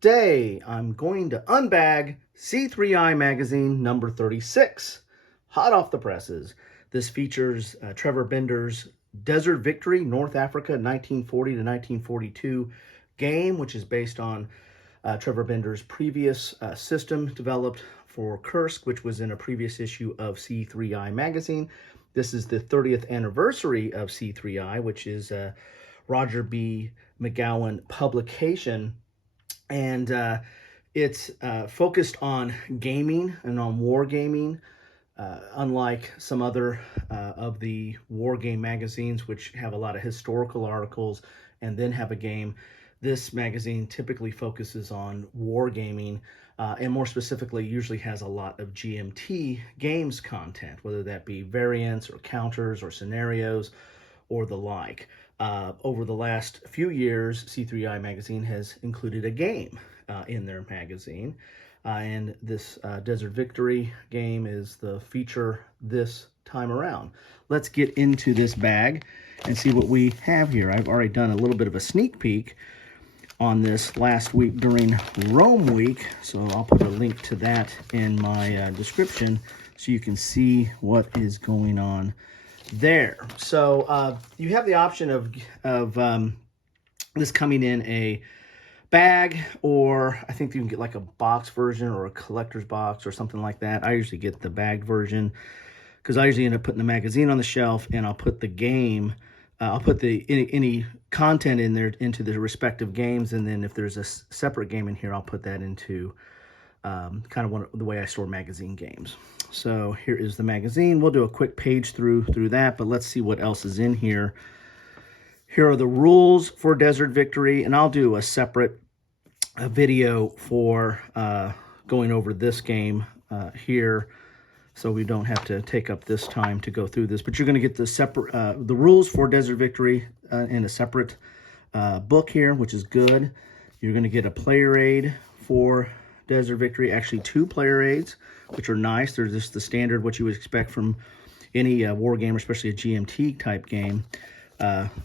Today, I'm going to unbag C3i Magazine number 36, hot off the presses. This features Trevor Bender's Desert Victory, North Africa, 1940 to 1942 game, which is based on Trevor Bender's previous system developed for Kursk, which was in a previous issue of C3i Magazine. This is the 30th anniversary of C3i, which is Roger B. McGowan publication, and it's focused on gaming and on wargaming, unlike some other of the war game magazines, which have a lot of historical articles and then have a game. This magazine typically focuses on wargaming, and more specifically usually has a lot of GMT games content, whether that be variants or counters or scenarios or the like. Over the last few years, C3i Magazine has included a game in their magazine, and this Desert Victory game is the feature this time around. Let's get into this bag and see what we have here. I've already done a little bit of a sneak peek on this last week during Rome Week, so I'll put a link to that in my description so you can see what is going on there. So you have the option of this coming in a bag, or I think you can get like a box version or a collector's box or something like that. I usually get the bagged version because I usually end up putting the magazine on the shelf, and I'll put the game, I'll put the any content in there into the respective games, and then if there's a separate game in here, I'll put that into kind of the way I store magazine games. So here is the magazine. We'll do a quick page through that, but let's see what else is in here. Here are the rules for Desert Victory, and I'll do a separate video for going over this game here, so we don't have to take up this time to go through this. But you're going to get the separate the rules for Desert Victory in a separate book here, which is good. You're going to get a player aid for Desert Victory, actually 2 player aids, which are nice. They're just the standard, what you would expect from any war game, especially a GMT type game,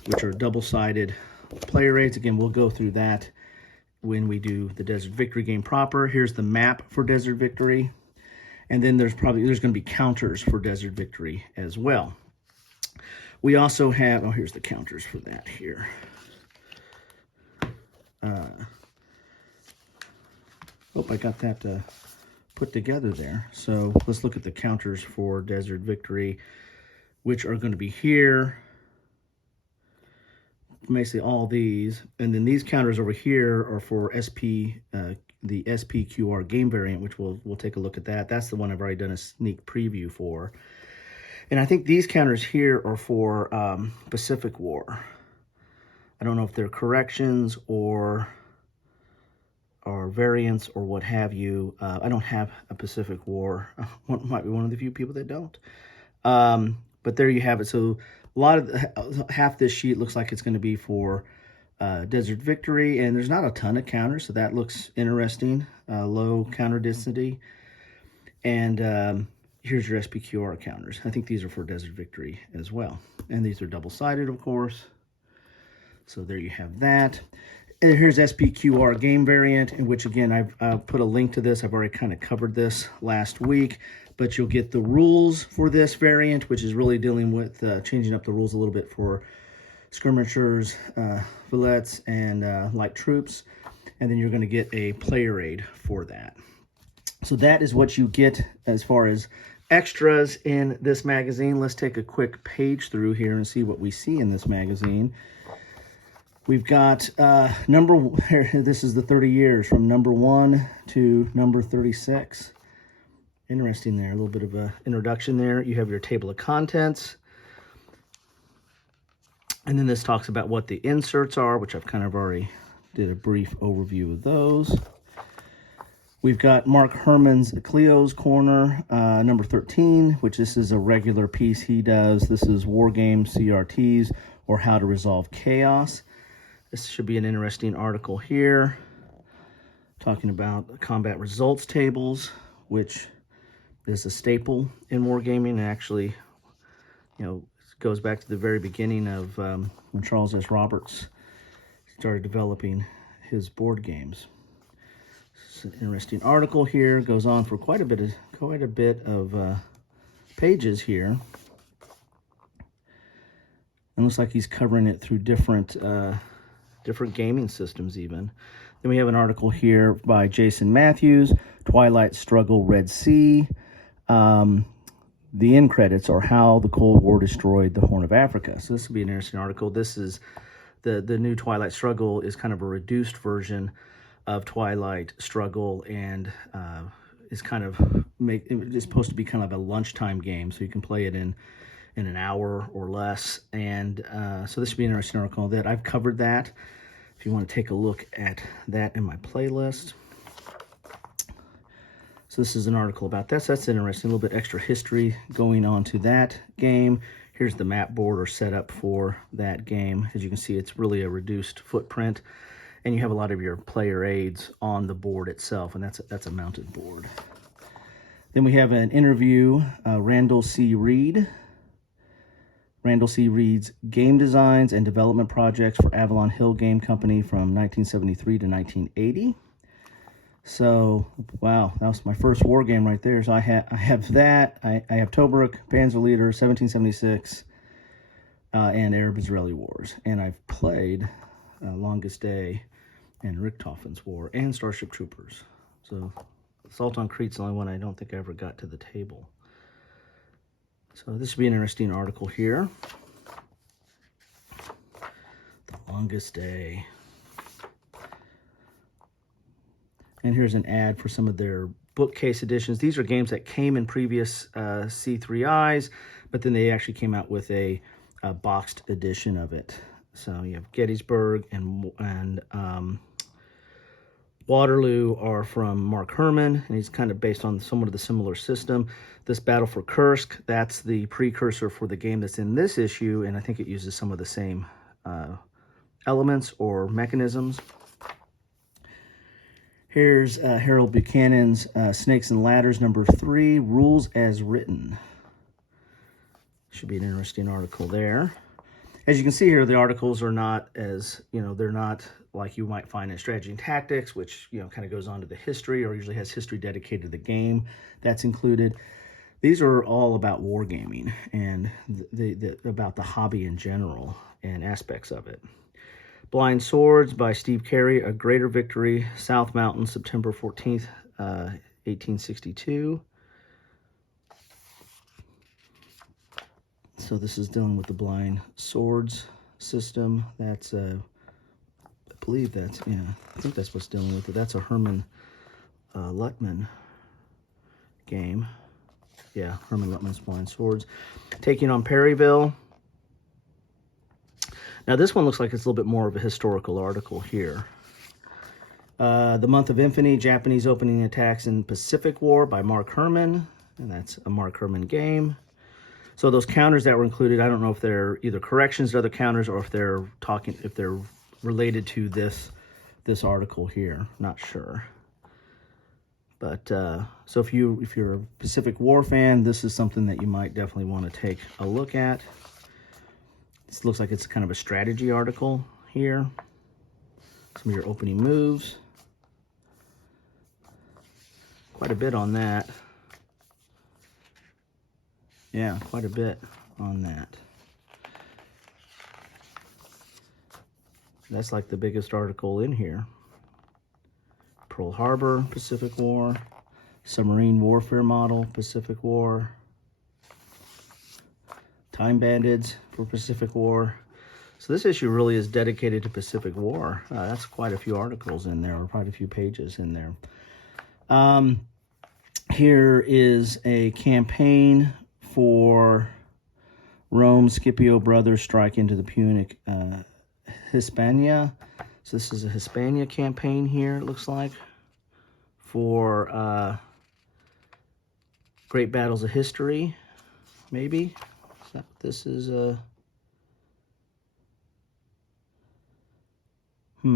which are double-sided player aids. Again, we'll go through that when we do the Desert Victory game proper. Here's the map for Desert Victory, and then there's going to be counters for Desert Victory as well. We also have, oh, here's the counters for that here. Hope I got that put together there. So let's look at the counters for Desert Victory, which are going to be here. Basically all these, and then these counters over here are for the SPQR Game Variant, which we'll take a look at that. That's the one I've already done a sneak preview for. And I think these counters here are for Pacific War. I don't know if they're corrections or variants or what have you. I don't have a Pacific War. Might be one of the few people that don't. But there you have it. So a lot of half this sheet looks like it's going to be for Desert Victory, and there's not a ton of counters, so that looks interesting. Low counter density, and here's your SPQR counters. I think these are for Desert Victory as well, and these are double-sided, of course. So there you have that. And here's SPQR Game Variant, in which, again, I've put a link to this. I've already kind of covered this last week, but you'll get the rules for this variant, which is really dealing with changing up the rules a little bit for skirmishers, vedettes, and light troops. And then you're going to get a player aid for that. So that is what you get as far as extras in this magazine. Let's take a quick page through here and see what we see in this magazine. We've got this is the 30 years from number 1 to number 36. Interesting there, a little bit of an introduction there. You have your table of contents. And then this talks about what the inserts are, which I've kind of already did a brief overview of those. We've got Mark Herman's Cleo's Corner, number 13, which this is a regular piece he does. This is War Game CRTs, or How to Resolve Chaos. This should be an interesting article here, talking about combat results tables, which is a staple in wargaming, and actually, goes back to the very beginning of when Charles S. Roberts started developing his board games. It's an interesting article here. Goes on for quite a bit of pages here. It looks like he's covering it through different gaming systems even. Then we have an article here by Jason Matthews, Twilight Struggle Red Sea. The end credits are how the Cold War destroyed the Horn of Africa. So this will be an interesting article. This is the new Twilight Struggle is kind of a reduced version of Twilight Struggle, and is kind of it's supposed to be kind of a lunchtime game, so you can play it in an hour or less. And so this would be an interesting article that I've covered that. If you want to take a look at that in my playlist. So this is an article about that. So that's interesting. A little bit extra history going on to that game. Here's the map board or setup for that game. As you can see, it's really a reduced footprint, and you have a lot of your player aids on the board itself, and that's a mounted board. Then we have an interview, Randall C. Reed. Randall C. Reed's game designs and development projects for Avalon Hill Game Company from 1973 to 1980. So, wow, that was my first war game right there. So I have that. I have Tobruk, Panzerleader, 1776, and Arab-Israeli Wars. And I've played Longest Day and Richthofen's War and Starship Troopers. So Assault on Crete's the only one I don't think I ever got to the table. So this would be an interesting article here. The Longest Day. And here's an ad for some of their bookcase editions. These are games that came in previous C3Is, but then they actually came out with a boxed edition of it. So you have Gettysburg and Waterloo are from Mark Herman, and he's kind of based on somewhat of the similar system. This Battle for Kursk, that's the precursor for the game that's in this issue, and I think it uses some of the same elements or mechanisms. Here's Harold Buchanan's Snakes and Ladders #3, Rules as Written. Should be an interesting article there. As you can see here, the articles are not as, they're not like you might find in Strategy and Tactics, which, kind of goes on to the history or usually has history dedicated to the game that's included. These are all about wargaming and about the hobby in general and aspects of it. Blind Swords by Steve Carey, A Greater Victory, South Mountain, September 14th, 1862. So this is dealing with the Blind Swords system. That's, I believe that's, I think that's what's dealing with it. That's a Herman Luttman game. Yeah, Herman Luttman's Blind Swords. Taking on Perryville. Now this one looks like it's a little bit more of a historical article here. The Month of Infamy, Japanese Opening Attacks in Pacific War by Mark Herman, and that's a Mark Herman game. So those counters that were included, I don't know if they're either corrections to other counters or if they're related to this article here. Not sure. But so if you're a Pacific War fan, this is something that you might definitely want to take a look at. This looks like it's kind of a strategy article here. Some of your opening moves. Quite a bit on that. Yeah, quite a bit on that. That's like the biggest article in here. Pearl Harbor, Pacific War. Submarine Warfare Model, Pacific War. Time Bandits for Pacific War. So this issue really is dedicated to Pacific War. That's quite a few articles in there, or quite a few pages in there. Here is a campaign for Rome. Scipio brothers strike into the Punic Hispania. So this is a Hispania campaign here, it looks like, for Great Battles of History, maybe. So this is a... So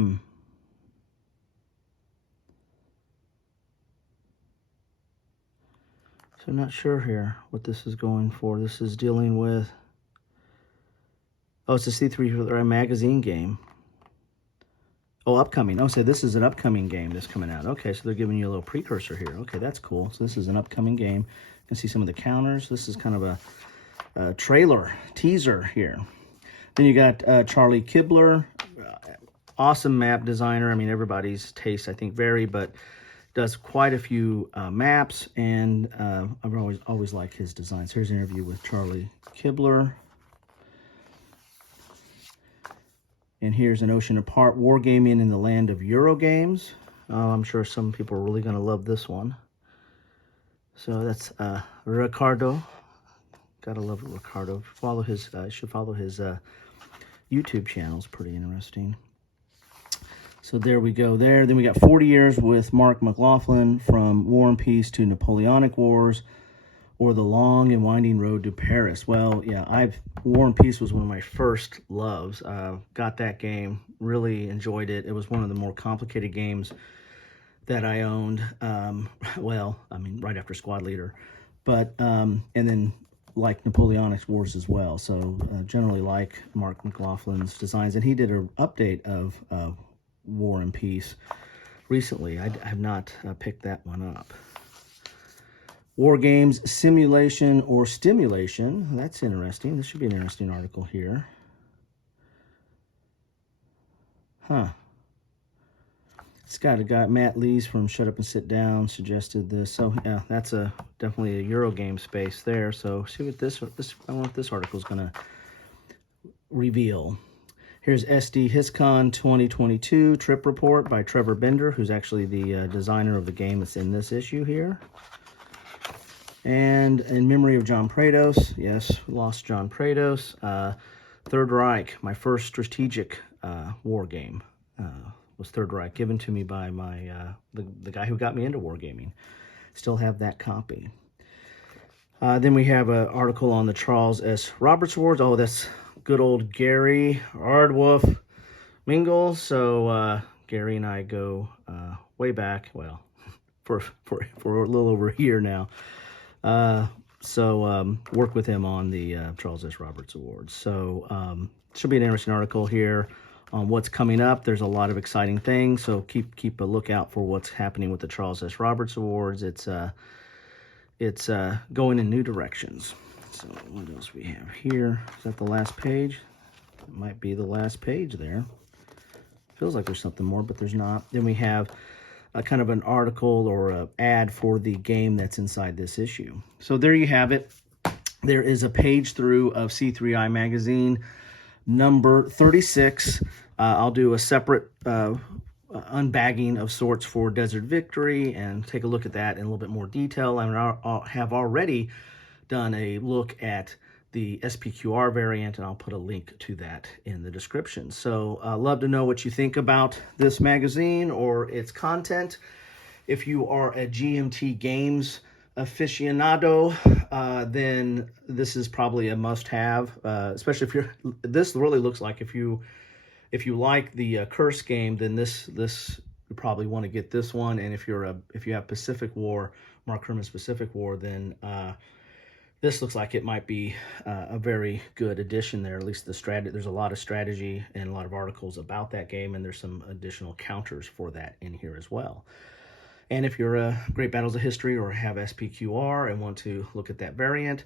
I'm not sure here what this is going for. This is dealing with... Oh, it's a C3i Magazine game. Oh, upcoming. Oh, so this is an upcoming game that's coming out. Okay, so they're giving you a little precursor here. Okay, that's cool. So this is an upcoming game. You can see some of the counters. This is kind of a trailer, teaser here. Then you got Charlie Kibler, awesome map designer. I mean, everybody's tastes, I think, vary, but does quite a few maps, and I've always liked his designs. Here's an interview with Charlie Kibler. And here's An Ocean Apart, Wargaming in the Land of Eurogames. I'm sure some people are really going to love this one. So that's Ricardo. Gotta love Ricardo. Follow his, should follow his YouTube channel. It's pretty interesting. So there we go there. Then we got 40 Years with Mark McLaughlin, From War and Peace to Napoleonic Wars, or The Long and Winding Road to Paris. Well, yeah, War and Peace was one of my first loves. Got that game, really enjoyed it. It was one of the more complicated games that I owned. Well, I mean, right after Squad Leader, but and then like Napoleonic Wars as well. So generally like Mark McLaughlin's designs, and he did an update of War and Peace recently. I have not picked that one up. War Games, Simulation or Stimulation. That's interesting. This should be an interesting article here. Huh. It's got a guy, Matt Lees from Shut Up and Sit Down, suggested this. So yeah, that's definitely a Eurogame space there. So see what I wonder what this article is going to reveal. Here's SD HisCon 2022 Trip Report by Trevor Bender, who's actually the designer of the game that's in this issue here. And In Memory of John Prados, yes, lost John Prados. Third Reich, my first strategic war game, was Third Reich, given to me by my the guy who got me into wargaming. Still have that copy. Then we have an article on the Charles S. Roberts Awards. Oh, that's good old Gary Ardwolf Mingle. So Gary and I go way back, well, for a little over a year now. Work with him on the Charles S. Roberts Awards. So should be an interesting article here on what's coming up. There's a lot of exciting things, so keep a lookout for what's happening with the Charles S. Roberts Awards. It's going in new directions. So what else we have here? Is that the last page? It might be the last page there. Feels like there's something more, but there's not. Then we have a kind of an article or an ad for the game that's inside this issue. So there you have it. There is a page through of C3i Magazine number 36. I'll do a separate unbagging of sorts for Desert Victory and take a look at that in a little bit more detail. I have already done a look at the SPQR variant, and I'll put a link to that in the description. So love to know what you think about this magazine or its content. If you are a GMT Games aficionado, then this is probably a must-have, especially if you're, this really looks like if you like the Curse game, then this you probably want to get this one. And if you have Pacific War, Mark Herman's Pacific War, then this looks like it might be a very good addition there. At least there's a lot of strategy and a lot of articles about that game, and there's some additional counters for that in here as well. And if you're a Great Battles of History or have SPQR and want to look at that variant,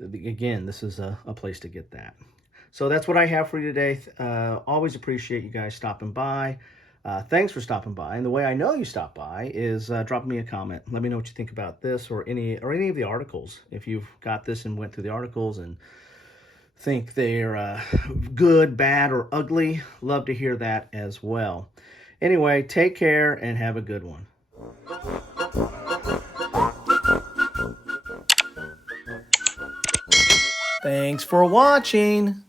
again, this is a place to get that. So that's what I have for you today. Always appreciate you guys stopping by. Thanks for stopping by. And the way I know you stopped by is drop me a comment. Let me know what you think about this or any of the articles. If you've got this and went through the articles and think they're good, bad, or ugly, love to hear that as well. Anyway, take care and have a good one. Thanks for watching.